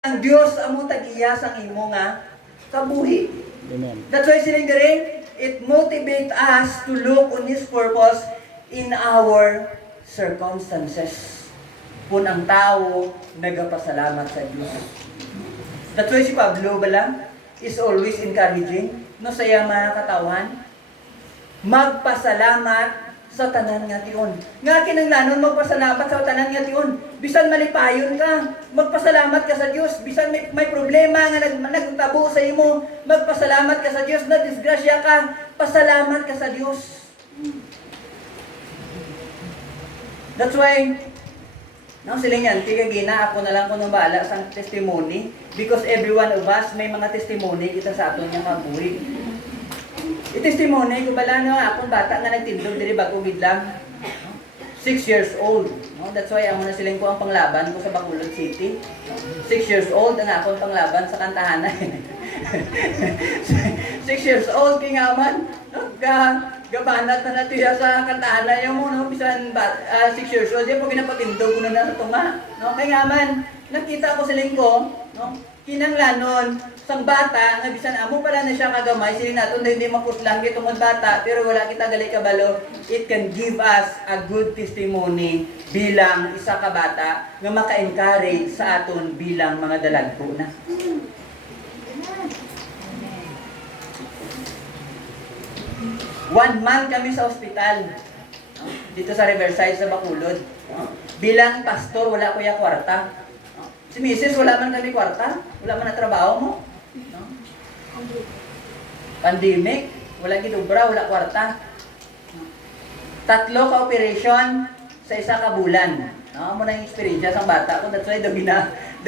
ang Diyos amo tag-iya sang imo nga kabuhi. Amen. That's why siling garing, it motivates us to look on His purpose in our circumstances. Kung ang tao nagapasalamat sa Diyos. That's why si Pablo bala is always encouraging no sa iya mga katawan magpasalamat sa tanan nga tion. Nga kinanglanon magpasalamat sa tanan nga tion. Bisan malipayon ka, magpasalamat ka sa Dios. Bisan may problema nga nagtabo sa imo, magpasalamat ka sa Dios. Na disgrasya ka, pasalamat ka sa Dios. That's why siling yan, tigagina ako na lang kung bahala sa testimony because every one of us may mga testimony kita sa aton nga kabuhi. I-testimony ko bala no, akong bata nga nagtindog diri bago biglang 6 years old. No? That's why amo na siling ko ang panglaban ko sa Bacolod City. 6 years old ang akong panglaban sa kantahan. 6 years old kay nga man, no? Gabanat na natuya sa kantahan niya mo no, bisan 6 years old, di po ginapatindog ko na sa tunga. No? Kay nga man, nakita ko siling ko, no? Kinanglanon sang bata nga bisan amo pala na siya kagamay sila naton hindi mapuslang gitong bata pero wala kita gali kabalo, it can give us a good testimony bilang isa ka bata nga maka-encourage sa aton bilang mga dalagpo na. One month kami sa ospital dito sa Riverside sa Bacolod. Bilang pastor wala ko ya kwarta. Si Mrs. wala man kami kwarta, wala man na trabaho mo. No? Pandemic, wala gidubra, wala kwarta. 3 ka operation sa isa ka bulan. No? Mo na yung experience sa bata ko, that's why daw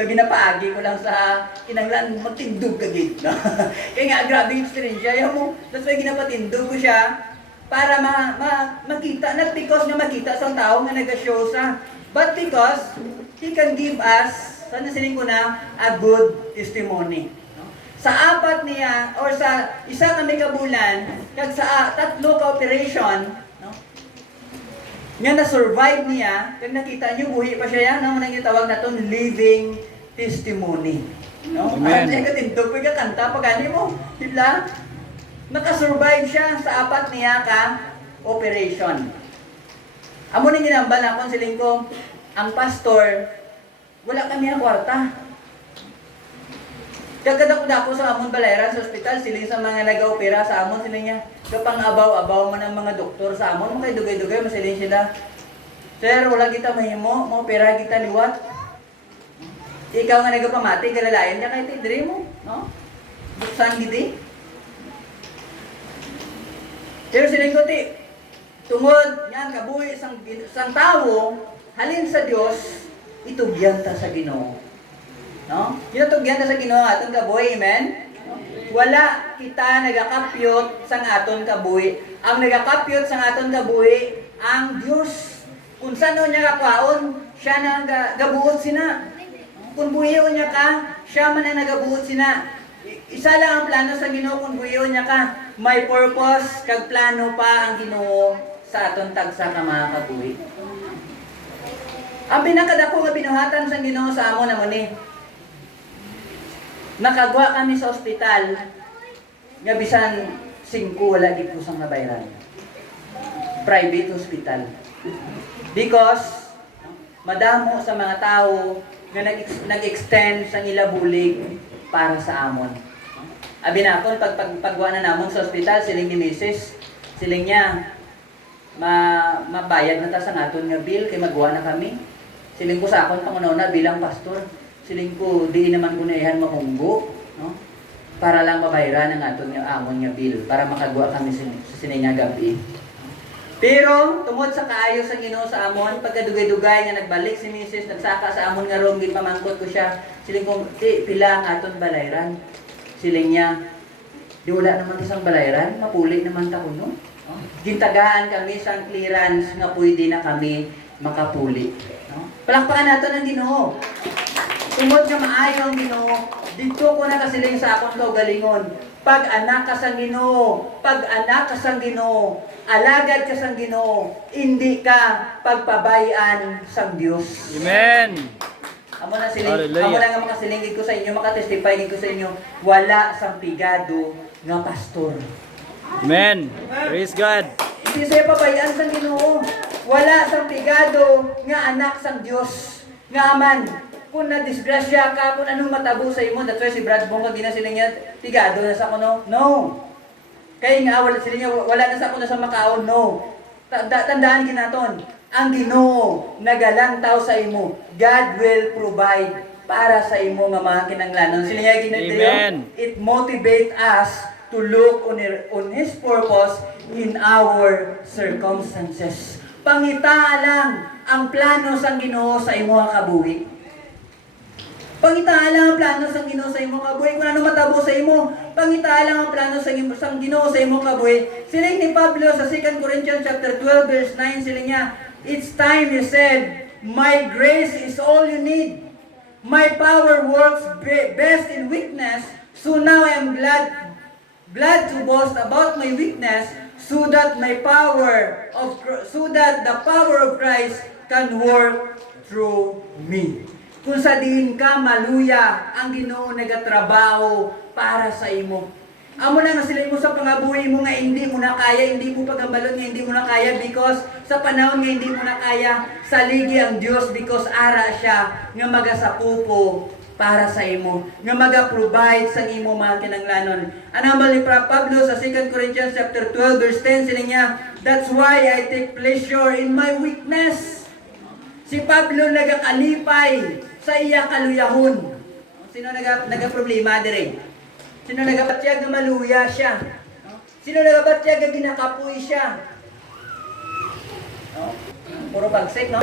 ginapaagi ko lang sa kinanglan magtindog kagid. No? Kaya nga grabe yung experience siya mo. That's why ginapatindog ko siya para makita, not because nga makita sa tao nga nag-show sa, but because he can give us sana siling ko na a good testimony. No? Sa apat niya, or sa isa kami kabulan, kag sa 3 ka operation, no? Nga na-survive niya, kag nakita niyo, buhi pa siya yan, ang nang itawag na itong living testimony. No? At siya katindog, pwede kanta, pagani mo, diba? Nakasurvive siya sa 4 niya ka operation. Amo nang ginambal akong siling ko, ang pastor, wala kami ang kwarta. Kagkadako-dako sa amon balayran sa ospital, siling sa mga nag-opera sa amon, siling niya, kapang abaw-abaw man ang mga doktor sa amon, makay dugay-dugay, masiling sila, sir, wala kita mahimo, maopera kita liwat. Ikaw nga nagapamati, galalayan niya kahit idri mo, no? Buksan gidi. Pero siling ko, tungod, yan, kabuhi, sang tao, halin sa Diyos, itugyan ta sa Ginoo. No? Ginatugyan ta sa Ginoo aton kabuhi, amen? Wala kita nagakapyot sang aton kabuhi. Ang nagakapyot sang aton kabuhi ang Dios. Kung sano niya kakwaon, siya na gabuot sina. Kung buhiyo niya ka, siya man ang nagabuot sina. Isa lang ang plano sa Ginoo kung buhiyo niya ka. May purpose kag plano pa ang Ginoo sa aton tagsa ka mga kabuhi. Ang pinakadako nga binuhatan sa Ginoo sa amon namo ni. Nakagwa kami sa ospital nga bisan 5 wala gid ko sang nabayaran. Private hospital. Because madamo sa mga tao nga nag-extend sang ila bulig para sa amon. Abi na ako pagpagwa na namon sa ospital siling ni Mrs. siling niya mabayad na ta sa naton nga bill kay magwa na kami. Siling ko sa akon pangununa bilang pastor, siling ko di naman ko na ihan mahunggo, no? Para lang mabayaran ang aton nga amon nga bill para makagwa kami sa sininga gabi. Pero tungod sa kaayo sa Ginoo sa amon, pagkadugay-dugay nga nagbalik si Mrs. nagsaka sa amon nga room gid pamangkot ko siya. Siling ko pila ang aton balayran. Siling niya, di wala naman isang balayran, mapuli naman ta kuno. No? Gintagaan kami sa clearance nga pwede na kami makapuli. No? Palakpakan nato ng Ginoo. Tungod nga maayo ang Ginoo, dito ko na kasiling sa akong kaugalingon. Pag-anak ka sa Ginoo, pag-anak ka sa Ginoo, alagad ka sa Ginoo, hindi ka pagpabayaan sa Dios. Amen. Amo na siling, Hallelujah. amo na nga makasilingid ko sa inyo, makatestify ko sa inyo, wala sang pigado nga pastor. Amen. Praise God. Hindi siya pabayaan sang Ginoo. Wala sang pigado nga anak sang Dios. Nga aman, kung na-disgrasya ka, kung anong matabo sa imo, that's why si Brad Bong kag ginasiling niya, pigado na sa kuno. No. Kaya nga, wala, sila niya, wala na sa kuno sa makaon. No. Tandaan ginaton, ang Ginoo nagalantaw sa imo. God will provide para sa imo nga mga kinanglanon. Sila niya ginadriyo, Amen. it motivate us to look on His purpose in our circumstances. Pangita lang ang plano sang Ginoo sa imo nga kabuhi. Pangita lang ang plano sang Ginoo sa imo nga kabuhi. Kung ano matabo sa imo, pangita lang ang plano sang Ginoo sa imo nga kabuhi. Sila ni Pablo sa 2 Corinthians chapter 12 verse 9, sila niya, "It's time," he said, "my grace is all you need. My power works best in weakness, so now I am glad to boast about my weakness, so that the power of Christ can work through me." Kung sa diin ka maluya, ang Ginoo nagatrabaho para sa imo. Amo na nga sila mo sa pangabuhi mo nga hindi mo na kaya, hindi mo pagambalon nga hindi mo na kaya because sa panahon nga hindi mo na kaya, saligi ang Dios because ara siya nga magasapupo para sa imo, nga maga-provide sa imo mga kinanglanon. Anambal ni Pablo sa 2 Corinthians chapter 12 verse 10 sila niya, "That's why I take pleasure in my weakness." Si Pablo nagakalipay sa iya kaluyahon. Sino naga-problema dire? Sino nagabatyag na maluya siya? Sino nagabatyag na ginakapoy siya? Puro pagsik, no?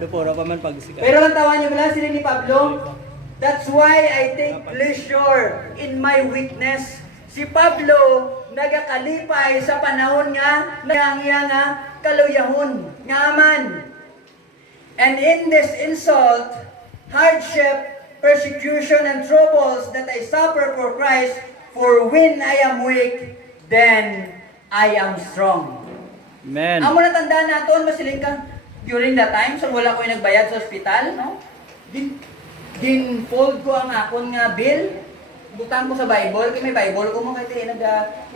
Dupuro pa man pagsikat. Pero ang tawa niyo mula sila ni Pablo, "That's why I take pleasure in my weakness." Si Pablo nagakalipay sa panahon nga nangyang nga kaluyahon, ngaman. And in this insult, hardship, persecution, and troubles that I suffer for Christ, for when I am weak, then I am strong. Amen. Amo na tandaan naton, masiling ka, during that time, so wala ko yung nagbayad sa ospital, no? Din-fold ko ang akon nga bill, butang ko sa Bible, kaya may Bible ko mo, kaya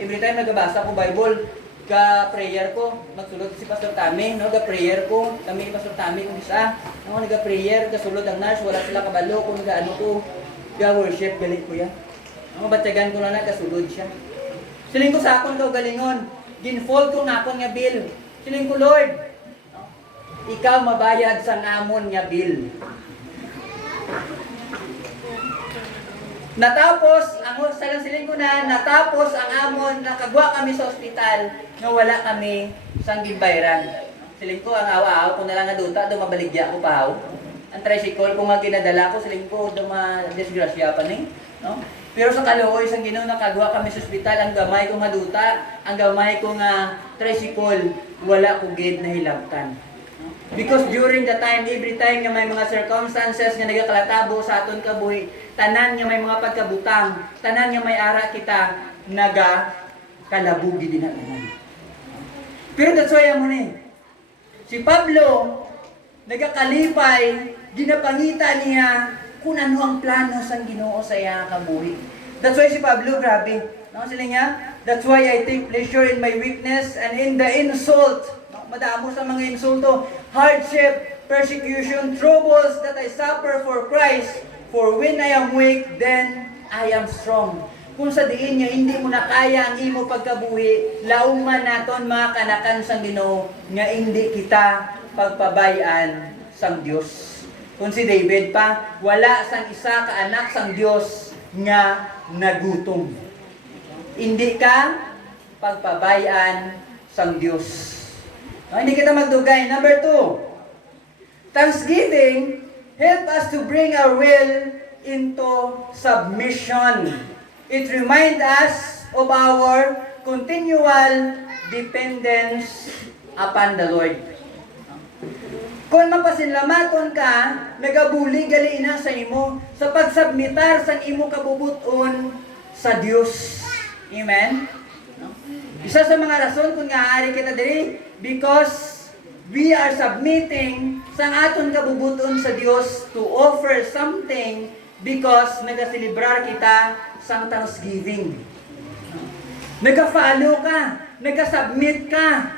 every time nagabasa ko Bible, ga-prayer ko, magsulod si Pastor Tami, no? Ga-prayer ko, kami ni Pastor Tami, kung isa, no? Nag-prayer, gasulod ang nurse, wala sila kabalo, kung ga-ano ko, ga-worship, galit ko yan. No? Batyagan ko na gasulod siya. Siling ko sa akon daw galingon, ginfold ko nga akon nga bill. Siling ko, Lord, no? Ikaw mabayad sa amon nga bill. Natapos, ang salang siling ko na, natapos ang amon, nakagwa kami sa ospital, nga wala kami sang gimbayran. Siling ko, ang awa-aw ko na lang nga duta, dumabaligya ko pa ang tricycle, kung nga ginadala ko, siling ko, dumadisgrasya pa ni. No? Pero sa kaluoy, isang Ginoo, nakagwa kami sa ospital, ang gamay ko nga duta, ang gamay ko nga tricycle, wala ko gid na hilabtan. Because during the time, every time nga may mga circumstances nga nagakalatabo sa aton kabuhi, tanan nga may mga pagkabutang, tanan nga may ara kita, nagakalabugi din na tanan. Pero that's why mo ni. Si Pablo, nagakalipay, ginapangita niya kung ano ang plano sa Ginoo sa iya kabuhi. That's why si Pablo, grabe. No, sila niya, "That's why I take pleasure in my weakness and in the insult." Madamo sa mga insulto, hardship, persecution, troubles that I suffer for Christ. For when I am weak, then I am strong. Kung sa diin niya, hindi mo na kaya ang imo pagkabuhi, lauman naton mga kanakan sang Ginoo, nga hindi kita pagpabayan sang Dios. Kung si David pa, wala sang isa ka anak sang Dios nga nagutom. Hindi ka pagpabayan sang Dios. Hindi kita magdugay. Number 2, thanksgiving help us to bring our will into submission. It reminds us of our continual dependence upon the Lord. Kung mapasinlamaton ka, nagabuli gali na sa imo, sa pagsubmitar sa imo kabubuton sa Dios. Amen? Isa sa mga rason kung nga ari kita diri, because we are submitting Sang aton kabubuton sa Dios to offer something because nagaselebrar kita sang Thanksgiving. Nagka-follow ka, nagka-submit ka.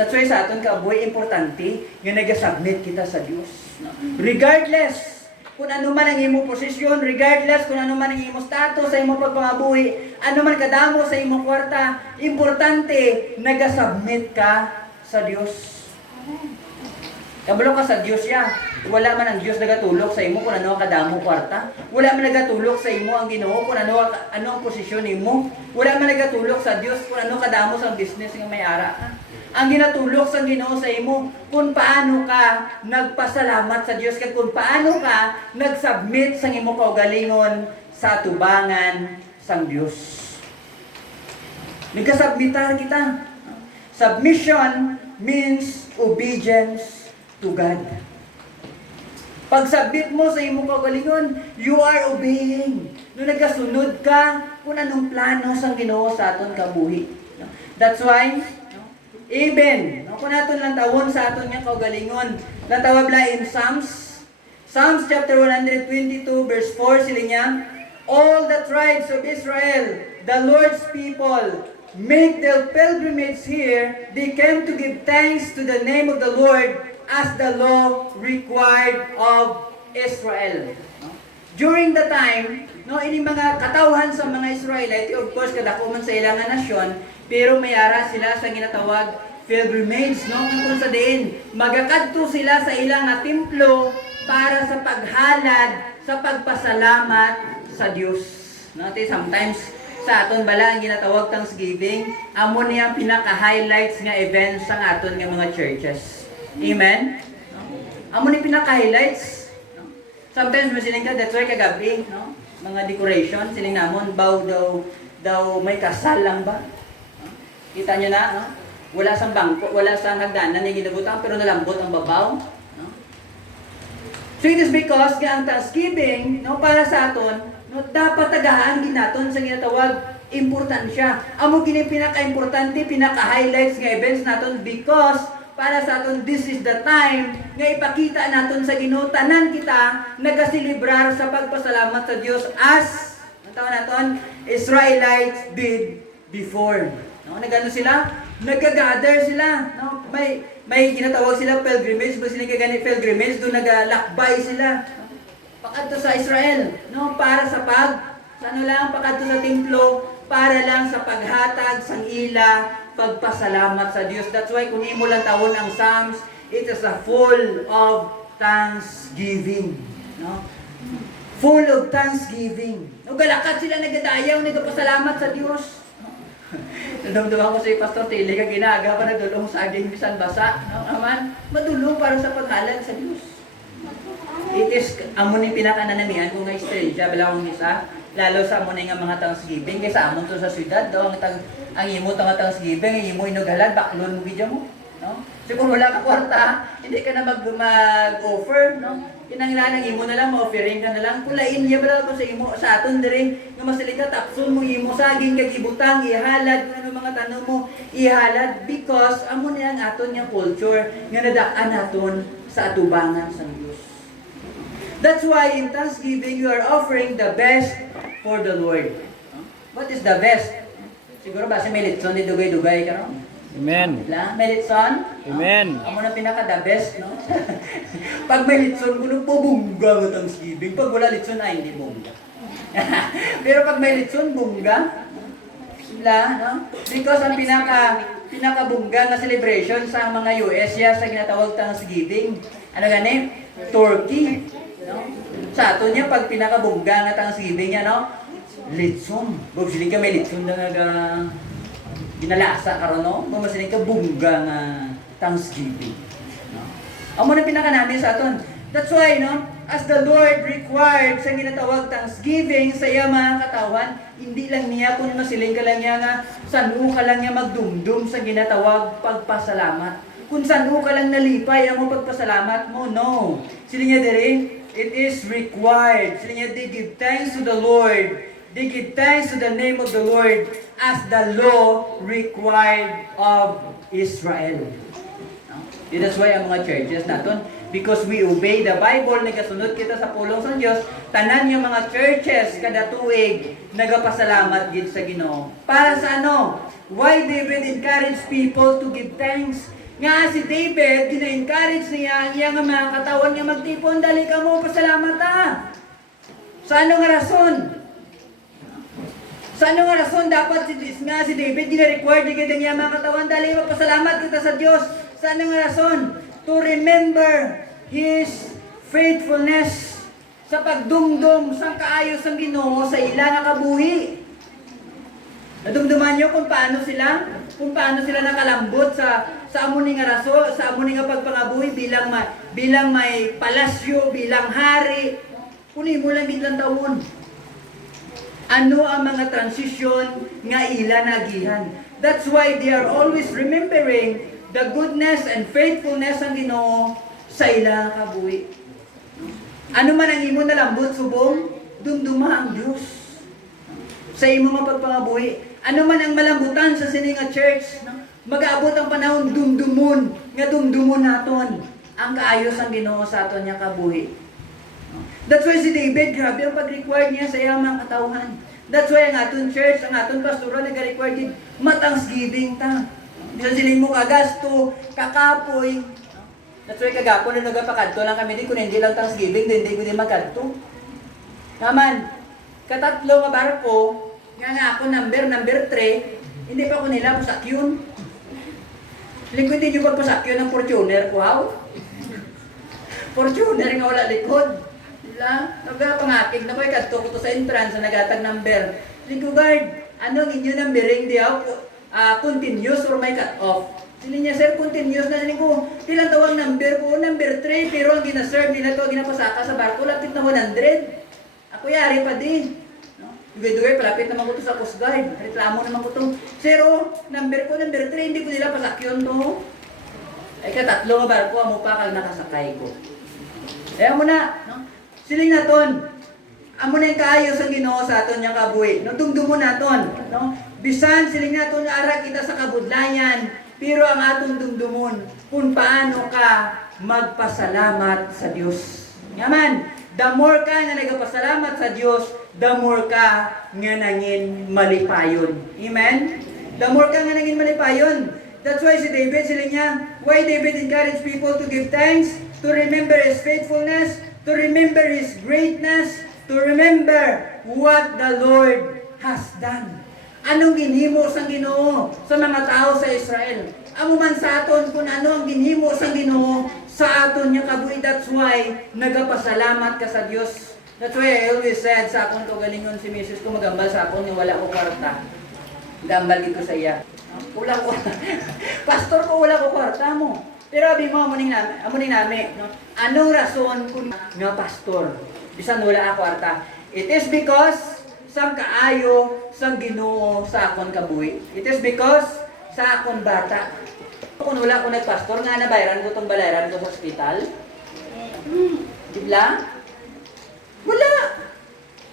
That's why sa aton kabuhi importante nga nag-submit kita sa Dios. Regardless kung ano man ang imo posisyon, regardless kung ano man ang imo status sa imo pagpangabuhi, ano man kadamo sa imo kwarta, importante nag-submit ka sa Dios. Kabalo ka sa Dios ya. Wala man ang Dios nagatulok sa imo kung ano ang kadamo kwarta. Wala man nagatulok sa imo ang Ginoo kung ano ang posisyon nimo. Wala man nagatulok sa Dios kung ano kadamo sa business nga may-ara ka. Ang ginatulok sa Ginoo sa imo kung paano ka nagpasalamat sa Dios kag kung paano ka nagsubmit sa imo kaugalingon sa tubangan sang Dios. Nagkasubmitar kita. Submission means obedience to God. Pag-submit mo sa imo kaugalingon, you are obeying. No nagasunod ka kung anong plano sang Ginoo sa aton kabuhi. That's why even, kung natin lang tawon sa aton nga kaugalingon, lang tawag la in Psalms chapter 122 verse 4 sila niya, all the tribes of Israel, the Lord's people, make their pilgrimage here. They came to give thanks to the name of the Lord as the law required of Israel. During the time, ini mga katawhan sa mga Israelite, of course, kadako man sa ilang nasyon, pero mayara sila sa ginatawag pilgrimage, kung sa diin, magakadto sila sa ilang na templo para sa paghalad, sa pagpasalamat sa Dios. Sometimes, sa aton bala ang ginatawag Thanksgiving, amo niya pinaka-highlights nga events sa aton nga mga churches. Amen? Amo ni pinaka-highlights. Sometimes masiling ka, that's why kagabi, mga decoration, siling namon, daw may kasal lang ba? Kita nyo na, wala sang bangko, wala sang hagdanan na ginabutang, pero nalambot ang babaw. So it is because nga ang Thanksgiving, para sa aton, dapat tagahaan ginaton sa ginatawag importansya. Amo gini pinaka-importante, pinaka-highlights nga events naton because para sa aton this is the time nga ipakita naton sa Ginoo tanan kita nagaselebrar sa pagpasalamat sa Dios as ang tawag naton Israelites did before. Nagano sila? Nagka-gather sila. May ginatawag sila pilgrimage, ba sila kagani pilgrimage do nagalakbay sila. Pakadto sa Israel, para sa pakadto sa templo, para lang sa paghatag sang ila, pagpasalamat sa Dios. That's why kung imo lang tawon ang Psalms, it is a full of thanksgiving. Full of thanksgiving. Galakad sila nagadayaw, nagpasalamat sa Dios. Nadamdaman ko sa Pastor Tili, kag ginaga pa nagdulong sa aging bisan basa. Aman, madulong para sa paghalad sa Dios. It is amo ni pinakananamian kung nga estrella bala kong isa, lalo sa amo nga mga Thanksgiving kaysa amon to sa syudad daw ang imo nga Thanksgiving, ang imo inugalan baklon mo gidya mo, Siguro wala ka kwarta, hindi ka na mag-offer, Kinanglan ang imo na lang, ma-offering ka na lang. Kulain niya ba ko sa imo, sa aton diri nga masalita tapson mo imo saging kag ibutang, ihalad kung ano mga tanong mo, ihalad because amo niya ang aton nga culture nga nadak-an naton sa atubangan sa Dios. That's why in Thanksgiving you are offering the best for the Lord. What is the best? Siguro ba si Melitson ni dugay-dugay ka Amen. Melitson? Amen. Amo na pinaka-the best, Pag may litson, kuno po bungga ng Thanksgiving. Pag wala litson, ay hindi bungga. Pero pag may litson, bungga. Because ang pinaka-bungga na celebration sa mga US, sa ginatawag Thanksgiving, ano gani? Turkey. Sa ato niya, pag pinaka-bungga na Thanksgiving niya, litson. Bugsiling ka may litson na ginalasa karon masiling ka bungga nga Thanksgiving. Amo na pinaka namin sa aton. That's why as the Lord required sa ginatawag Thanksgiving sa iya mga katawan, hindi lang niya kung masiling ka lang niya nga sanu ka lang niya magdumdum sa ginatawag pagpasalamat. Kung sanu ka lang nalipay ang pagpasalamat mo, no. Sila niya diri, it is required. Sila niya they give thanks to the Lord. They give thanks to the name of the Lord as the law required of Israel. That's why ang mga churches naton, because we obey the Bible, nagasunod kita sa pulong sa Dios, tanan yung mga churches kada tuig nagapasalamat gid sa Ginoo. Para sa ano? Why David encourage people to give thanks? Nga si David, gina-encourage niya ang iyang mga katawan nga magtipon, dali ka mo pasalamat Sa ano nga rason? Sa ano nga rason dapat si David gina-require gid ang iyang mga katawan, dali magpasalamat kita sa Dios? Sa ano nga rason? To remember His faithfulness sa pagdumdum sa kaayos ng Ginoo sa ila nga kabuhi. Nadumduman niyo kung paano sila nakalambot sa amo ni nga raso, sa amo ni nga pagpangabuhi bilang may palasyo, bilang hari. Kunin mo lang bitlang taon. Ano ang mga transition nga ila nagihan? That's why they are always remembering the goodness and faithfulness ng Ginoo sa ila kabuhi. Ano man ang imo nalambot subong, dumduma ang Dios sa imo nga pagpangabuhi. Ano man ang malambutan sa sininga church, mag-aabot ang panahon dumdumon naton ang kaayos ang Ginoo sa aton nga kabuhi. That's why si David, grabe ang pag-require niya sa iyang mga katawhan. That's why ang aton church, ang aton pastoral nag-require din mathanksgiving ta. Bisan siling mo kagasto, kakapoy. That's why kagapon na nagapakadto lang kami din, kung hindi lang thanksgiving, hindi ko din magkadto. Naman, katatlo nga barko, nga ako number 3, hindi pa ko nila pasakyon. Likod din yung pagpasakyon ng Fortuner ko, how? Fortuner nga wala likod. Dila, nagapangakig na ko, ikadto ko to sa entrance, na nagatag number. Ligo guard, anong inyo numbering di ako? Continuous or may cut off? Sili niya, sir, continuous na sinin ko. Pilang tawang number ko, number 3, pero ang ginaserve nila to, ginapasaka sa barko, lapit na 100. Ako yari pa din. Dugay-dugay, palapit naman ko to sa Coast Guard. Reklamo naman ko to. Zero, number 3, hindi ko nila pasakyon to. Ay katatlo nga barko, amo pa kag nakasakay ko. Amo na, no? Siling naton. Amo na yung kaayos ang Ginoo sa aton nga kabuhi. No, dumdumo naton, no? Bisan siling naton ara kita sa kabudlayan, pero ang aton dumdumon kung paano ka magpasalamat sa Dios. Yaman. The more ka nga nagapasalamat sa Dios, the more ka nga nangin malipayon. Amen? The more ka nga nangin malipayon. That's why si David, sila niya, why David encouraged people to give thanks, to remember His faithfulness, to remember His greatness, to remember what the Lord has done. Anong ginhimo sang Ginoo sa mga tao sa Israel? Amo man sa aton kung ano ang ginhimo sang Ginoo sa aton nga kabuhi. That's why nagapasalamat ka sa Dios. That's why I always said sa akong kagalingon si Mrs. ko magambal sa akon nga wala ko kwarta. Gambal dito sa iya. Wala ko. Pastor ko wala ko kwarta mo. Pero abi mo amuning nami, no? Anong rason kung nga pastor bisan wala ako kwarta? It is because sang kaayo sang Ginoo sa akon kabuhi. It is because sa akon bata. Kung wala ko nagpastor, nga nabayaran ko itong balayaran ko sa ospital. Dibla? Wala.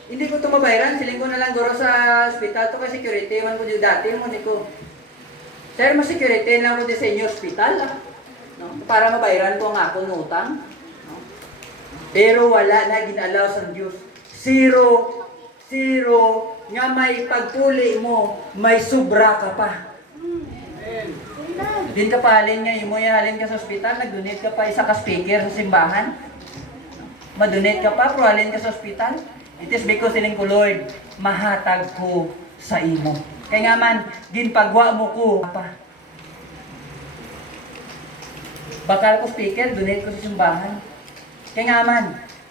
Hindi ko ito mabayaran. Siling ko na lang guro sa ospital. Ito kay security. Man ko dito dati. Hindi ko. Sir, mas security lang ko din sa inyo ospital. No? Para mabayaran ko ang akong utang. No? Pero wala na ginalaw sa Diyos. Zero. Nga may pagpuli mo, may sobra ka pa. Din ka pa halin nga, imo halin ka sa ospital, nag-donate ka pa isa ka speaker sa simbahan. Ma-donate ka pa, pero halin ka sa ospital. It is because ining ko, Lord, mahatag ko sa imo. Kaya nga man, ginpagwa mo ko pa. Bakal ko speaker, donate ko sa simbahan. Kaya nga man,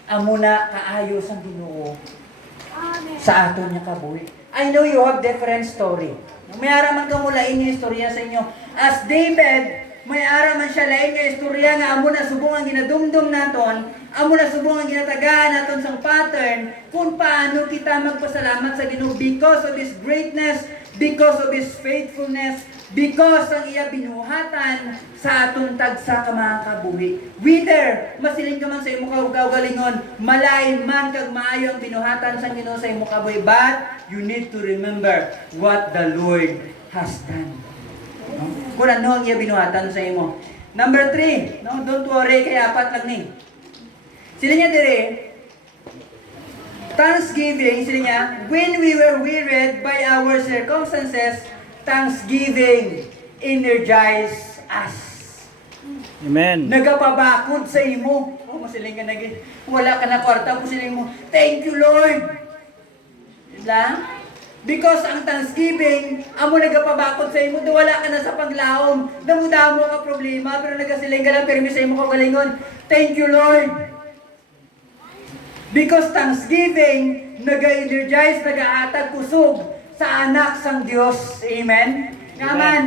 amo na kaayos ang Ginoo sa aton nga kabuhi. I know you have different story. May araman ka mula inyo istorya sa inyo. As David, may araman siya lain nga istorya nga amo na subong ang ginadumdum naton, amo na subong ang ginatagaan naton sang pattern kung paano kita magpasalamat sa Ginoo because of His greatness, because of His faithfulness, because ang iya binuhatan sa atong tagsa ka mga kabuhi. Whether masiling ka man sa imo kaugalingon, malain man kag maayo ang binuhatan sa Ginoo sa imo kabuhi, but you need to remember what the Lord has done. No? Kung ano ang iya binuhatan sa imo. Number 3, no, don't worry, kaya apat lang ni. Sila niya dire, thanksgiving, sila niya, when we were wearied by our circumstances, thanksgiving energize us. Amen. Nagapabakod sa imo. Oh, masiling ka naging, wala ka na kwarta, masiling mo, thank you Lord. Yun lang. Because ang thanksgiving, amo nagapabakod sa imo, wala ka na sa paglaom, damudamo ka problema, pero nagasiling ka lang, pero sa imo ka galingon, thank you Lord. Because thanksgiving, nag-energize, nag-aatag kusog sa anak sang Dios. Amen? Nga man,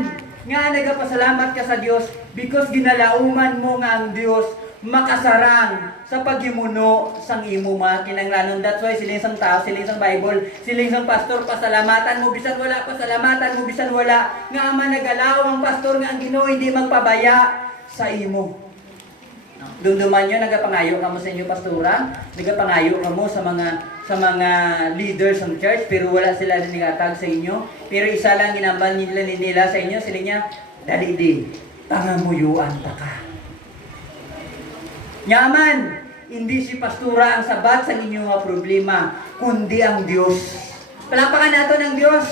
nga nagapasalamat ka sa Dios because ginalauman mo nga ang Dios makasarang sa paghimuno sang imo mga kinanglanon. That's why siling sang tao, siling sang Bible, siling sang pastor, pasalamatan mo bisan wala, pasalamatan mo bisan wala. Nga man nagalaw ang pastor nga ang Ginoo hindi magpabaya sa imo. Dumduman nyo, nagapangayo ka mo sa inyo pastora, nagapangayo ka mo sa mga leaders ng church, pero wala sila nigatag sa inyo. Pero isa lang ginambal nila sa inyo, sila niya, dali di, pangamuyuan ta ka. Nyaman, hindi si pastura ang sabat sa inyong mga problema, kundi ang Diyos. Palapakan nato ng Diyos.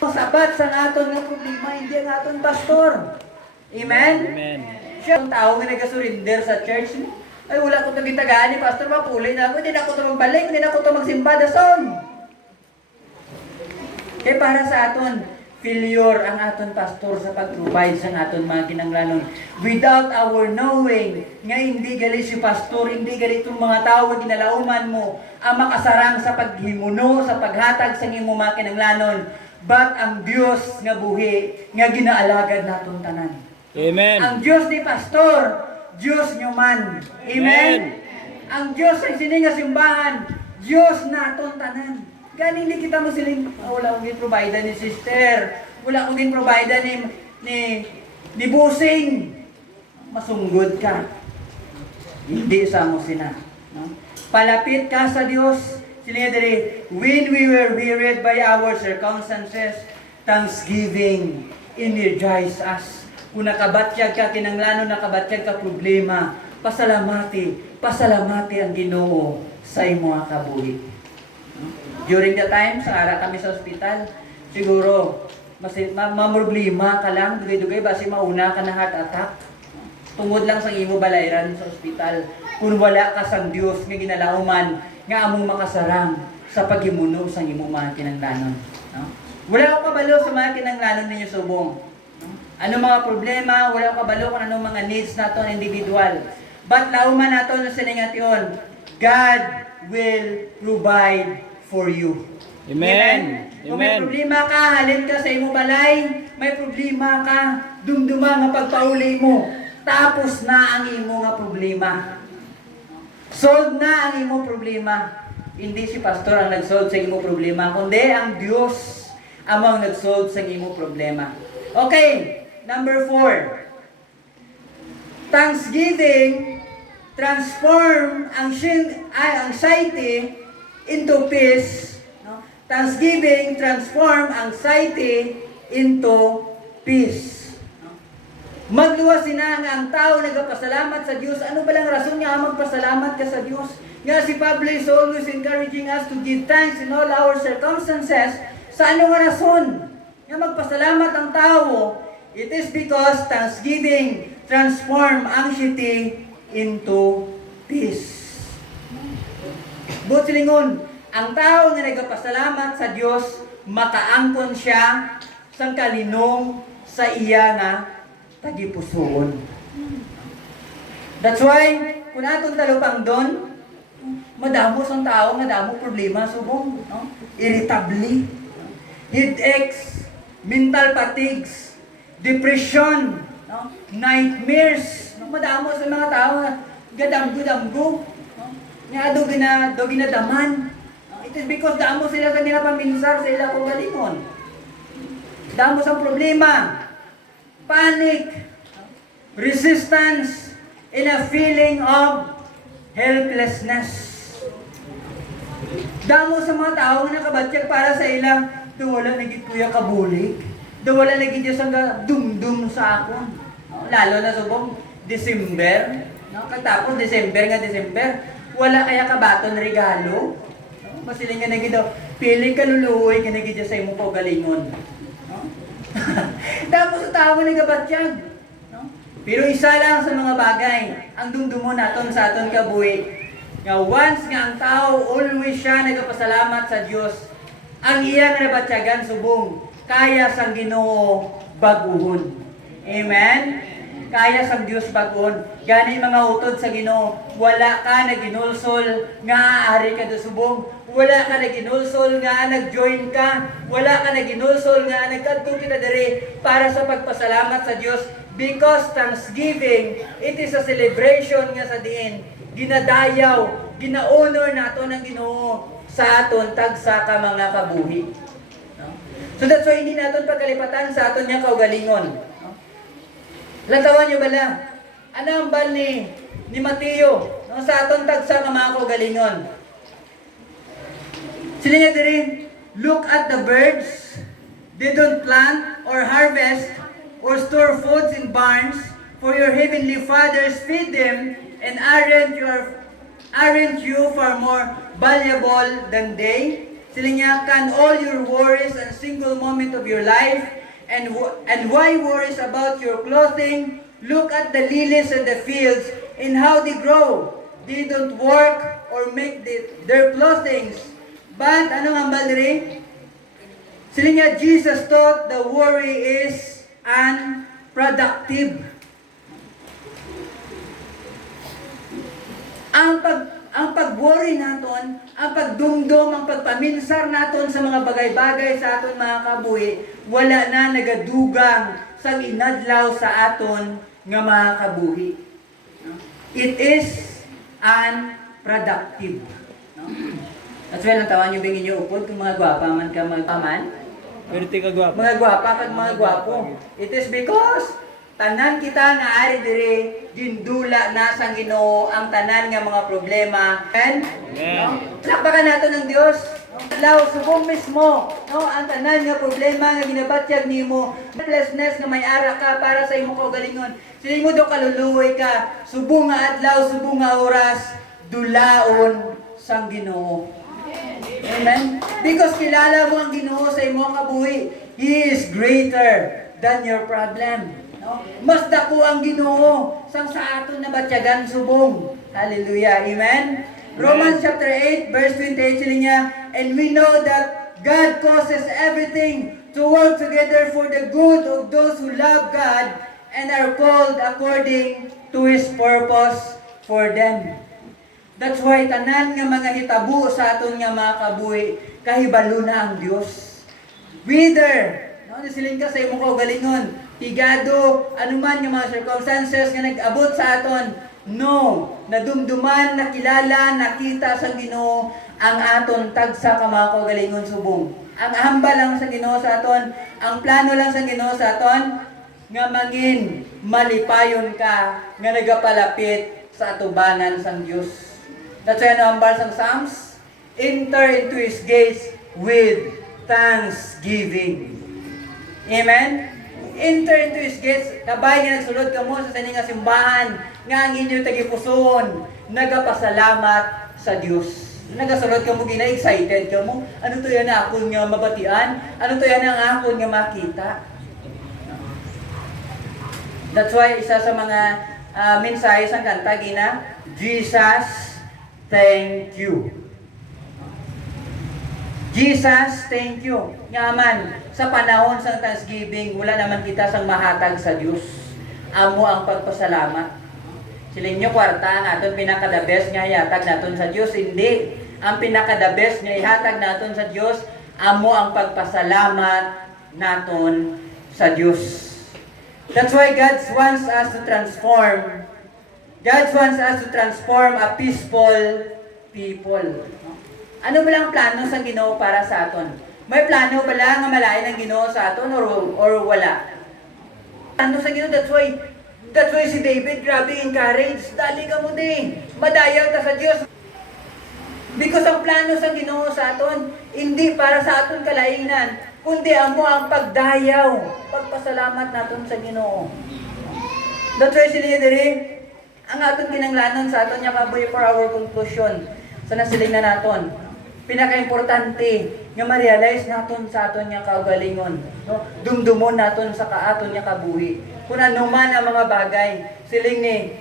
Ang sabat sa naton ng problema, hindi ang aton pastor. Amen? Amen. Siya ang tao nga nag-surrender sa church. Ay, wala ko tabi tagaan ni pastor, mapulay na ako, hindi na ako ito magbalik, hindi na ako ito magsimba, dason. Kaya para sa aton, failure ang aton pastor sa pag-provide sa aton mga kinanglanon. Without our knowing, nga hindi gali si pastor, hindi gali itong mga tao nga ginalauman mo, ang makasarang sa paghimuno, sa paghatag sa imo mga kinanglanon. But ang Diyos nga buhi, nga ginaalagad naton tanan. Amen. Ang Diyos ni pastor, Diyos nyo man. Amen? Ang Diyos ay sining nga simbahan, Diyos naton tanan. Gani hindi kita mo siling, wala kong provide ni sister, wala kong provide ni busing. Masunggod ka. Hindi sa mo sina. No? Palapit ka sa Diyos. Siling diri, when we were wearied by our circumstances, thanksgiving energize us. Kung nakabatyag ka, kinanglano nakabatyag ka problema, pasalamati ang Ginoo sa imo nga kabuhi. During the time, sa ara kami sa ospital, siguro, mamroblema ka lang, dugay-dugay, basi mauna ka na heart attack. Tungod lang sa imo balayran sa ospital. Kung wala ka sang Dios nga ginalauman, nga among makasarang sa paghimuno sa imo mga kinanglanon. No? Wala ko kabalo sa mga kinanglanon ninyo subong. Ano mga problema, wala ko kabalo kung anong mga needs naton individual. But lauman naton sa siningation, God will provide for you. Amen. Kung may Amen. problema ka, halin ka sa imo balay, may problema ka, dumduma nga pagpauli mo, tapos na ang imo nga problema. Solve na ang imo problema. Hindi si pastor ang nag-solve sa imo problema, kundi ang Diyos amang nag-solve sa imo problema. Okay. Number 4, thanksgiving transform ang anxiety into peace. No? Thanksgiving transform anxiety into peace. No? Magluwas sina nga ang tao nagapasalamat sa Diyos. Ano ba lang rason niya magpasalamat ka sa Diyos? Nga si Pablo is always encouraging us to give thanks in all our circumstances. Sa ano nga rason? Nga magpasalamat ang tao. It is because thanksgiving transform anxiety into peace. But silingon, ang tao nga nagapasalamat sa Dios, makaangkon siya sang kalinong sa iya nga tagipusoon. That's why, kung atong talupang doon, madamo sang tao nga damo problema subong, no? Irritable, headaches, mental fatigues, depression, no? Nightmares, no? Madamo sa mga tao nga gadamgo-damgo, no? Nga do ginadaman. No? It is because damo sila sa ginapaminsar sa ila kong galingon. Damo sa problema, panic, resistance, and a feeling of helplessness. Damo sa mga tao nga nakabatyag para sa ila, wala naging kuya kabulig. Wala naging Diyos ang dumdum sa akon. Lalo na subong, December, no? Katapos December nga December, wala kaya kabaton regalo. No? Masiling nga nagidaw, pili ka luluhoy ka nagidya sa imo kaugalingon. No? Tapos sa tao nagabatyag. No? Pero isa lang sa mga bagay, ang dumdumon naton sa aton kabuhi, nga once nga ang tao always siya nagapasalamat sa Dios, ang iyang nabatyagan subong kaya sang Ginoo baguhon. Amen. Kaya sang Dios baguhon. Gani mga utod sa Ginoo, wala ka naginulsol nga aari ka do subong. Wala ka naginulsol nga nag-join ka. Wala ka naginulsol nga nagkadto kita diri para sa pagpasalamat sa Dios, because Thanksgiving, it is a celebration nga sa diin ginadayaw, gina-honor nato ng Ginoo sa aton tagsa ka mga kabuhi. No? So that's why hindi naton pagkalipatan sa aton nga kaugalingon. No? Lantawan niyo bala? Ano ang bal ni Mateo, no? Sa aton tagsa ka mga kaugalingon? Sila niya diri, look at the birds. They don't plant or harvest or store foods in barns, for your heavenly fathers feed them, and aren't you far more valuable than they? Sila niya, can all your worries and single moment of your life, and why worries about your clothing? Look at the lilies in the fields and how they grow. They don't work or make their clothing. But ano ang baliri? Sila niya, Jesus taught the worry is unproductive. Ang pag-worry naton, ang pagdumdum, ang pagpaminsar naton sa mga bagay-bagay sa aton mga kabuhi, wala na nagadugang sa inadlaw sa aton nga mga kabuhi. It is unproductive. That's why lang tawan nyo bingin nyo upod kung mga gwapa man ka magpaman. Pero ti ka gwapo. Mga gwapa kag mga gwapo. It is because tanan kita nga ari diri gindula na sang Ginoo ang tanan nga mga problema. And no? Lakbakan nato ng Dios. Law subong mismo, no, ang tanan nga problema nga ginabatyag nimo, helplessness nga may ara ka para sa imong kaugalingon. Sila mo do kaluluoy ka, subong nga adlaw, subong nga oras, dulaon sang Ginoo. Amen. Because kilala mo ang Ginoo sa imong kabuhi. He is greater than your problem. No? Mas dako ang Ginoo sang sa aton nabatyagan subong. Hallelujah. Amen. Romans chapter 8 verse 28 sila niya, and we know that God causes everything to work together for the good of those who love God and are called according to His purpose for them. That's why tanan nga mga hitabo sa aton nga mga kabuhi, kahibalo na ang Dios. Whether, no, nasiling ka sa imong kaugalingon, higado, anuman nga mga circumstances nga nag-abot sa aton, no, nadumduman, nakilala, nakita sa Ginoo ang aton tagsa ka mga kaugalingon subong. Ang hamba lang sa Ginoo sa aton, ang plano lang sa Ginoo sa aton, nga mangin malipayon ka nga nagapalapit sa atubangan sang Dios. That's why ang hambal sang Psalms, enter into His gates with thanksgiving. Amen? Enter into His gates, kabay nga nagsulod ka mo sa taning nga simbahan, nga ang inyong tagipuson, nagapasalamat sa Dios. Nagasulod ka mo, gina-excited ka mo, ano to yan na akong nga mabatian? Ano to yan ang akong nga makita? That's why isa sa mga mensahe sa kanta, gina, Jesus, thank you. Jesus, thank you. Yaman, sa panahon sa Thanksgiving, wala naman kita sang mahatag sa Dios. Amo ang pagpasalamat. Siling nyo, kwarta, ang aton pinaka-the best nga ihatag naton sa Dios. Hindi. Ang pinaka-the best nga ihatag naton sa Dios, amo ang pagpasalamat naton sa Dios. That's why God wants us to transform. God wants us to transform a peaceful people. Ano ba lang plano sa Ginoo para sa aton? May plano ba lang nga malayan ang Ginoo sa aton or wala? Plano sa Ginoo, that's why si David, grabe encourage. Dali ka mo din. Madayaw ta sa Dios. Because ang plano sa Ginoo sa aton, hindi para sa aton kalainan, kundi amo ang pagdayaw, pagpasalamat naton sa Ginoo. That's why sila diri, ang aton kinanglanon sa aton niya kaboy for our conclusion. Sana siling na naton. Pinaka-importante nga ma-realize naton sa aton niya kaugalingon. No? Dumdumon naton sa kaaton niya kabuhi. Kung ano man ang mga bagay, siling ni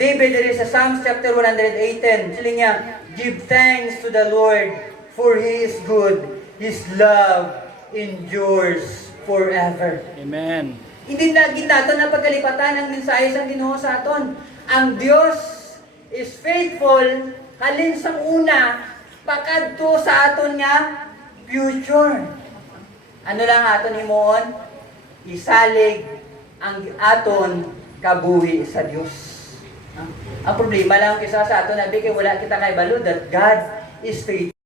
David diri sa Psalms chapter 118, siling niya, give thanks to the Lord for He is good. His love endures forever. Amen. Hindi na ginaton na pagkalipatan ang mensahe sa Ginoo sa aton. Ang Dios is faithful halin sa una pakadto sa aton nga future. Ano lang aton himuon? Isalig ang aton kabuhi sa Dios. Ang problema lang kisa sa aton nabi kay wala kita kay balo that God is faithful.